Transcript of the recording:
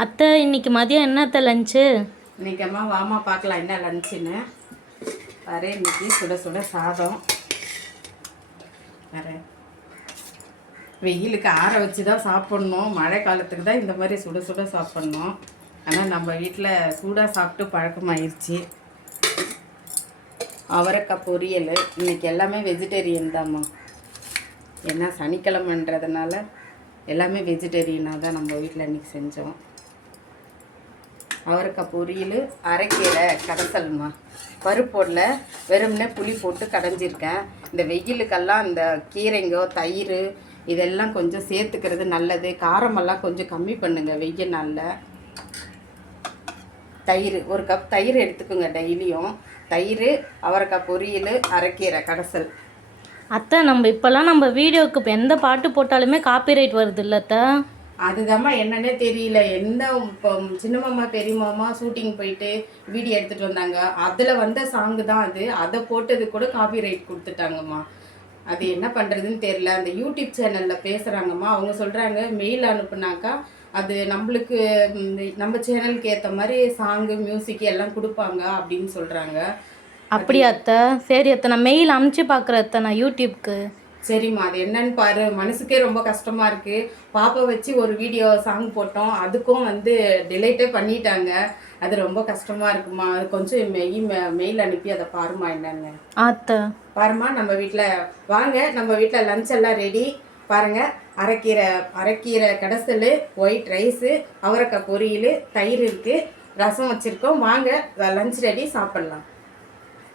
அத்தை இன்னைக்கு மதியம் என்னத்த லஞ்சு? இன்னைக்கு அம்மா வாமா பார்க்கலாம் என்ன லஞ்சுன்னு. பாரு இன்னைக்கு சுட சுட சாதம். பாரு வெயிலுக்கு ஆற வச்சு தான் சாப்பிட்ணும், மழை காலத்துக்கு தான் இந்த மாதிரி சுட சுட சாப்பிட்ணும். ஆனால் நம்ம வீட்டில் சூடாக சாப்பிட்டு பழக்கமாயிருச்சு. அவரைக்காய் பொரியல். இன்றைக்கி எல்லாமே வெஜிடேரியன் தான்மா, ஏன்னா சனிக்கிழமைன்றதுனால எல்லாமே வெஜிடேரியனாக தான் நம்ம வீட்டில் இன்றைக்கி செஞ்சோம். அவரைக்காய் பொரியல், அரைக்கீரை கடைசல்மா. பருப்போடல வெறும்னே புளி போட்டு கடைஞ்சிருக்கேன். இந்த வெயிலுக்கெல்லாம் இந்த கீரைங்கோ தயிர் இதெல்லாம் கொஞ்சம் சேர்த்துக்கிறது நல்லது. காரமெல்லாம் கொஞ்சம் கம்மி பண்ணுங்க வெயில் நாளில். தயிர் 1 கப் தயிர் எடுத்துக்கோங்க டெய்லியும். தயிர், அவரைக்காய் பொரியல், அரைக்கீரை கடைசல். அத்தை நம்ம இப்போல்லாம் நம்ம வீடியோவுக்கு இப்போ எந்த பாட்டு போட்டாலுமே காப்பிரைட் வருது இல்லை அத்தை? அதுதாம்மா என்னன்னே தெரியல. என்ன இப்போ சின்ன மாமா பெரிய மாமா ஷூட்டிங் போயிட்டு வீடியோ எடுத்துகிட்டு வந்தாங்க, அதில் வந்த சாங்கு தான் அது. அதை போட்டது கூட காப்பிரைட் கொடுத்துட்டாங்கம்மா. அது என்ன பண்ணுறதுன்னு தெரியல. அந்த யூடியூப் சேனலில் பேசுகிறாங்கம்மா. அவங்க சொல்கிறாங்க மெயில் அனுப்புனாக்கா அது நம்மளுக்கு நம்ம சேனலுக்கு ஏற்ற மாதிரி சாங்கு மியூசிக் எல்லாம் கொடுப்பாங்க அப்படின்னு சொல்கிறாங்க. அப்படியா அத்தை? சரி அத்தை, நான் மெயில் அனுப்பிச்சு பார்க்குறேன் அத்தை நான் யூடியூப்க்கு. சரிம்மா, அது என்னன்னு பாரு. மனசுக்கே ரொம்ப கஷ்டமாக இருக்குது. பாப்பா வச்சு ஒரு வீடியோ சாங் போட்டோம், அதுக்கும் டிலைட்டே பண்ணிட்டாங்க. அது ரொம்ப கஷ்டமாக இருக்குமா. அது கொஞ்சம் மெயில் அனுப்பி அதை பாருமா என்னன்னு. அத்தை பாருமா, நம்ம வீட்டில் வாங்க, நம்ம வீட்டில் லஞ்ச் எல்லாம் ரெடி. பாருங்கள், அரைக்கீரை கடைசல், ஒயிட் ரைஸு, அவரைக்காய் பொரியல், தயிர் இருக்குது, ரசம் வச்சுருக்கோம். வாங்க லஞ்ச் ரெடி, சாப்பிட்லாம்.